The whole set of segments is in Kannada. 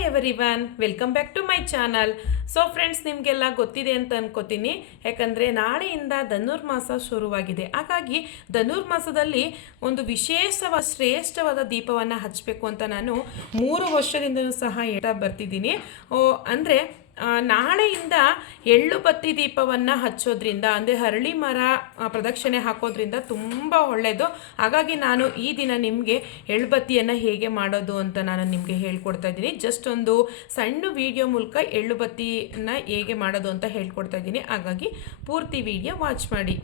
Hi everyone, welcome back to my channel. So friends, ನಿಮಗೆಲ್ಲ ಗೊತ್ತಿದೆ ಅಂತ ಅನ್ಕೋತೀನಿ. ಯಾಕಂದರೆ ನಾಳೆಯಿಂದ ಧನುರ್ಮಾಸ ಶುರುವಾಗಿದೆ. ಹಾಗಾಗಿ ಧನುರ್ಮಾಸದಲ್ಲಿ ಒಂದು ಶ್ರೇಷ್ಠವಾದ ದೀಪವನ್ನು ಹಚ್ಚಬೇಕು ಅಂತ ನಾನು 3 ವರ್ಷದಿಂದಲೂ ಸಹ ಹೇಳ್ತಾ ಬರ್ತಿದ್ದೀನಿ. ಅಂದರೆ ನಾಳೆಯಿಂದ ಎಳ್ಳು ಬತ್ತಿ ದೀಪವನ್ನು ಹಚ್ಚೋದ್ರಿಂದ, ಅಂದರೆ ಹರಳಿ ಮರ ಪ್ರದಕ್ಷಿಣೆ ಹಾಕೋದ್ರಿಂದ ತುಂಬ ಒಳ್ಳೆಯದು. ಹಾಗಾಗಿ ನಾನು ಈ ದಿನ ನಿಮಗೆ ಎಳ್ಳುಬತ್ತಿಯನ್ನು ಹೇಗೆ ಮಾಡೋದು ಅಂತ ನಾನು ನಿಮಗೆ ಹೇಳ್ಕೊಡ್ತಾ ಇದ್ದೀನಿ. ಜಸ್ಟ್ ಒಂದು ಸಣ್ಣ ವಿಡಿಯೋ ಮೂಲಕ ಎಳ್ಳುಬತ್ತಿಯನ್ನು ಹೇಗೆ ಮಾಡೋದು ಅಂತ ಹೇಳ್ಕೊಡ್ತಾ ಇದ್ದೀನಿ. ಹಾಗಾಗಿ ಪೂರ್ತಿ ವಿಡಿಯೋ ವಾಚ್ ಮಾಡಿ.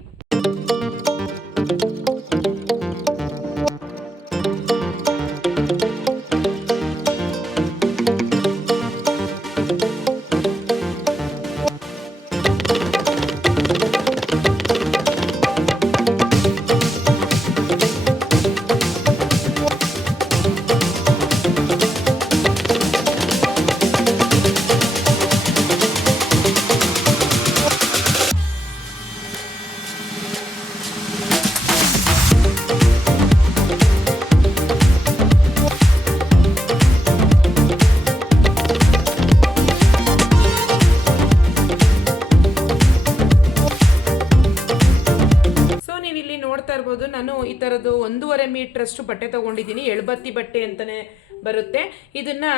ನೋಡ್ತಾ ಇರ್ಬೋದು, ನಾನು ಈ ಥರದ್ದು 1.5 ಮೀಟ್ರಷ್ಟು ಬಟ್ಟೆ ತೊಗೊಂಡಿದ್ದೀನಿ. ಎಳ್ಬತ್ತಿ ಬಟ್ಟೆ ಅಂತಲೇ ಬರುತ್ತೆ. ಇದನ್ನು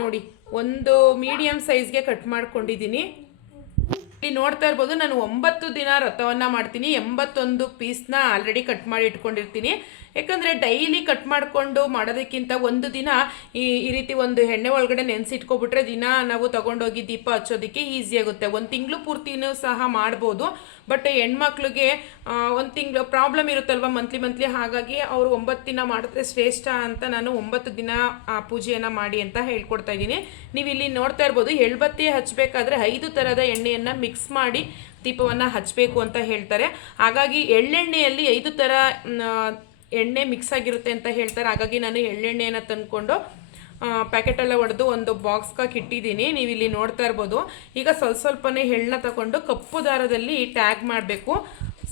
ನೋಡಿ, ಒಂದು ಮೀಡಿಯಮ್ ಸೈಜ್ಗೆ ಕಟ್ ಮಾಡ್ಕೊಂಡಿದ್ದೀನಿ. ಇಲ್ಲಿ ನೋಡ್ತಾ ಇರ್ಬೋದು, ನಾನು 9 ದಿನ ವ್ರತವನ್ನು ಮಾಡ್ತೀನಿ. 81 ಪೀಸ್ನ ಆಲ್ರೆಡಿ ಕಟ್ ಮಾಡಿ ಇಟ್ಕೊಂಡಿರ್ತೀನಿ. ಯಾಕಂದರೆ ಡೈಲಿ ಕಟ್ ಮಾಡಿಕೊಂಡು ಮಾಡೋದಕ್ಕಿಂತ ಒಂದು ದಿನ ಈ ರೀತಿ ಒಂದು ಎಣ್ಣೆ ಒಳಗಡೆ ನೆನೆಸಿಟ್ಕೊಬಿಟ್ರೆ ದಿನ ನಾವು ತೊಗೊಂಡೋಗಿ ದೀಪ ಹಚ್ಚೋದಕ್ಕೆ ಈಸಿ ಆಗುತ್ತೆ. 1 ತಿಂಗಳು ಪೂರ್ತಿನೂ ಸಹ ಮಾಡ್ಬೋದು. ಬಟ್ ಹೆಣ್ಮಕ್ಳಿಗೆ 1 ತಿಂಗಳು ಪ್ರಾಬ್ಲಮ್ ಇರುತ್ತಲ್ವ, ಮಂತ್ಲಿ. ಹಾಗಾಗಿ ಅವರು 9 ದಿನ ಮಾಡಿದ್ರೆ ಶ್ರೇಷ್ಠ ಅಂತ ನಾನು 9 ದಿನ ಪೂಜೆಯನ್ನು ಮಾಡಿ ಅಂತ ಹೇಳ್ಕೊಡ್ತಾ ಇದ್ದೀನಿ. ನೀವು ಇಲ್ಲಿ ನೋಡ್ತಾ ಇರ್ಬೋದು, ಎಳ್ಬತ್ತಿ ಹಚ್ಚಬೇಕಾದ್ರೆ 5 ಥರದ ಎಣ್ಣೆಯನ್ನು ಮಿಕ್ಸ್ ಮಾಡಿ ದೀಪವನ್ನು ಹಚ್ಚಬೇಕು ಅಂತ ಹೇಳ್ತಾರೆ. ಹಾಗಾಗಿ ಎಳ್ಳೆಣ್ಣೆಯಲ್ಲಿ 5 ಥರ ಎಣ್ಣೆ ಮಿಕ್ಸ್ ಆಗಿರುತ್ತೆ ಅಂತ ಹೇಳ್ತಾರೆ. ಹಾಗಾಗಿ ನಾನು ಎಳ್ಳೆಣ್ಣೆಯನ್ನು ತಂದ್ಕೊಂಡು ಪ್ಯಾಕೆಟೆಲ್ಲ ಹೊಡೆದು ಒಂದು ಬಾಕ್ಸ್ಗೆ ಇಟ್ಟಿದ್ದೀನಿ. ನೀವು ಇಲ್ಲಿ ನೋಡ್ತಾ ಇರ್ಬೋದು. ಈಗ ಸ್ವಲ್ಪನೇ ಎಳ್ಳನ್ನ ತಗೊಂಡು ಕಪ್ಪು ದಾರದಲ್ಲಿ ಟ್ಯಾಗ್ ಮಾಡಬೇಕು.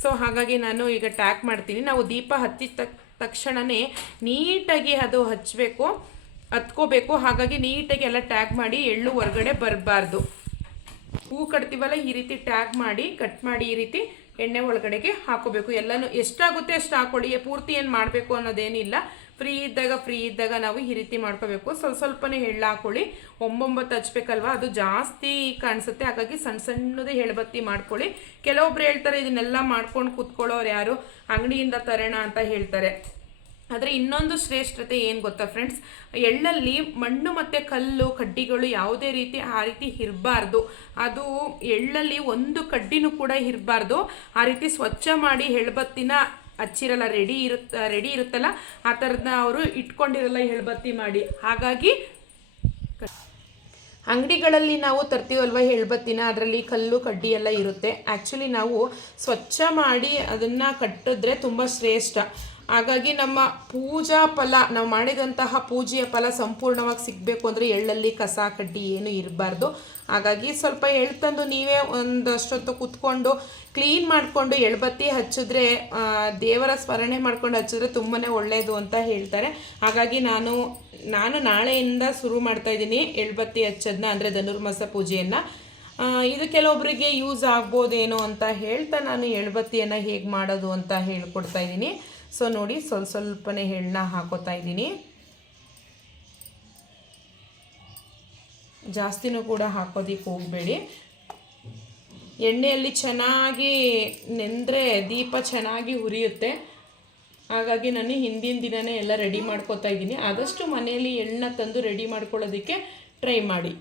ಸೊ ಹಾಗಾಗಿ ನಾನು ಈಗ ಟ್ಯಾಗ್ ಮಾಡ್ತೀನಿ. ನಾವು ದೀಪ ಹಚ್ಚಿದ ತಕ್ಷಣವೇ ನೀಟಾಗಿ ಅದು ಹತ್ಕೋಬೇಕು. ಹಾಗಾಗಿ ನೀಟಾಗಿ ಎಲ್ಲ ಟ್ಯಾಗ್ ಮಾಡಿ ಎಳ್ಳು ಹೊರಗಡೆ ಬರಬಾರ್ದು. ಹೂ ಕಟ್ತೀವಲ್ಲ, ಈ ರೀತಿ ಟ್ಯಾಗ್ ಮಾಡಿ ಕಟ್ ಮಾಡಿ ಈ ರೀತಿ ಎಣ್ಣೆ ಒಳಗಡೆಗೆ ಹಾಕೋಬೇಕು. ಎಲ್ಲನೂ ಎಷ್ಟಾಗುತ್ತೆ ಅಷ್ಟು ಹಾಕೊಳ್ಳಿ. ಪೂರ್ತಿ ಏನು ಮಾಡಬೇಕು ಅನ್ನೋದೇನಿಲ್ಲ. ಫ್ರೀ ಇದ್ದಾಗ ನಾವು ಈ ರೀತಿ ಮಾಡ್ಕೋಬೇಕು. ಸ್ವಲ್ಪನೇ ಎಳ್ಳು ಹಾಕೊಳ್ಳಿ. 9 ಹಚ್ಬೇಕಲ್ವ, ಅದು ಜಾಸ್ತಿ ಕಾಣಿಸುತ್ತೆ. ಹಾಗಾಗಿ ಸಣ್ಣದೇ ಎಳ್ಬತ್ತಿ ಮಾಡ್ಕೊಳ್ಳಿ. ಕೆಲವೊಬ್ರು ಹೇಳ್ತಾರೆ ಇದನ್ನೆಲ್ಲ ಮಾಡ್ಕೊಂಡು ಕೂತ್ಕೊಳ್ಳೋರು ಯಾರು, ಅಂಗಡಿಯಿಂದ ತರೋಣ ಅಂತ ಹೇಳ್ತಾರೆ. ಆದರೆ ಇನ್ನೊಂದು ಶ್ರೇಷ್ಠತೆ ಏನು ಗೊತ್ತಾ ಫ್ರೆಂಡ್ಸ್, ಎಳ್ಳಲ್ಲಿ ಮಣ್ಣು ಮತ್ತು ಕಲ್ಲು ಕಡ್ಡಿಗಳು ಯಾವುದೇ ರೀತಿ ಇರಬಾರ್ದು. ಅದು ಎಳ್ಳಲ್ಲಿ ಒಂದು ಕಡ್ಡಿನೂ ಕೂಡ ಇರಬಾರ್ದು. ಆ ರೀತಿ ಸ್ವಚ್ಛ ಮಾಡಿ ಎಳ್ಬತ್ತಿನ ಹಚ್ಚಿರಲ್ಲ, ರೆಡಿ ಇರುತ್ತಲ್ಲ, ಆ ಥರದನ್ನ ಅವರು ಇಟ್ಕೊಂಡಿರಲ್ಲ ಎಳ್ಬತ್ತಿ ಮಾಡಿ. ಹಾಗಾಗಿ ಅಂಗಡಿಗಳಲ್ಲಿ ನಾವು ತರ್ತೀವಲ್ವ ಎಳ್ಬತ್ತಿನ, ಅದರಲ್ಲಿ ಕಲ್ಲು ಕಡ್ಡಿ ಎಲ್ಲ ಇರುತ್ತೆ. ಆ್ಯಕ್ಚುಲಿ ನಾವು ಸ್ವಚ್ಛ ಮಾಡಿ ಅದನ್ನು ಕಟ್ಟಿದ್ರೆ ತುಂಬ ಶ್ರೇಷ್ಠ. ಹಾಗಾಗಿ ನಮ್ಮ ಪೂಜಾ ಫಲ, ನಾವು ಮಾಡಿದಂತಹ ಪೂಜೆಯ ಫಲ ಸಂಪೂರ್ಣವಾಗಿ ಸಿಗಬೇಕು ಅಂದರೆ ಎಳ್ಳಲ್ಲಿ ಕಸ ಕಡ್ಡಿ ಏನು ಇರಬಾರ್ದು. ಹಾಗಾಗಿ ಸ್ವಲ್ಪ ಎಳ್ಳು ತಂದು ನೀವೇ ಒಂದಷ್ಟೊತ್ತು ಕೂತ್ಕೊಂಡು ಕ್ಲೀನ್ ಮಾಡಿಕೊಂಡು ಎಳ್ಬತ್ತಿ ಹಚ್ಚಿದ್ರೆ, ದೇವರ ಸ್ಮರಣೆ ಮಾಡ್ಕೊಂಡು ಹಚ್ಚಿದ್ರೆ ತುಂಬಾ ಒಳ್ಳೆಯದು ಅಂತ ಹೇಳ್ತಾರೆ. ಹಾಗಾಗಿ ನಾನು ನಾಳೆಯಿಂದ ಶುರು ಮಾಡ್ತಾಯಿದ್ದೀನಿ ಎಳ್ಬತ್ತಿ ಹಚ್ಚೋದನ್ನ, ಅಂದರೆ ಧನುರ್ಮಾಸ ಪೂಜೆಯನ್ನು. ಇದು ಕೆಲವೊಬ್ಬರಿಗೆ ಯೂಸ್ ಆಗ್ಬೋದೇನೋ ಅಂತ ಹೇಳ್ತಾ ನಾನು ಎಳ್ಬತ್ತಿಯನ್ನು ಹೇಗೆ ಮಾಡೋದು ಅಂತ ಹೇಳ್ಕೊಡ್ತಾ ಇದ್ದೀನಿ. ಸೊ ನೋಡಿ, ಸ್ವಲ್ಪನೇ ಎಳ್ಳನ್ನ ಹಾಕೋತಾ ಇದ್ದೀನಿ. ಜಾಸ್ತಿನೂ ಕೂಡ ಹಾಕೋದಕ್ಕೆ ಹೋಗಬೇಡಿ. ಎಣ್ಣೆಯಲ್ಲಿ ಚೆನ್ನಾಗಿ ನೆಂದರೆ ದೀಪ ಚೆನ್ನಾಗಿ ಉರಿಯುತ್ತೆ. ಹಾಗಾಗಿ ನಾನು ಹಿಂದಿನ ದಿನವೇ ಎಲ್ಲ ರೆಡಿ ಮಾಡ್ಕೋತಾ ಇದ್ದೀನಿ. ಆದಷ್ಟು ಮನೆಯಲ್ಲಿ ಎಳ್ಳನ್ನ ತಂದು ರೆಡಿ ಮಾಡ್ಕೊಳ್ಳೋದಕ್ಕೆ ಟ್ರೈ ಮಾಡಿ.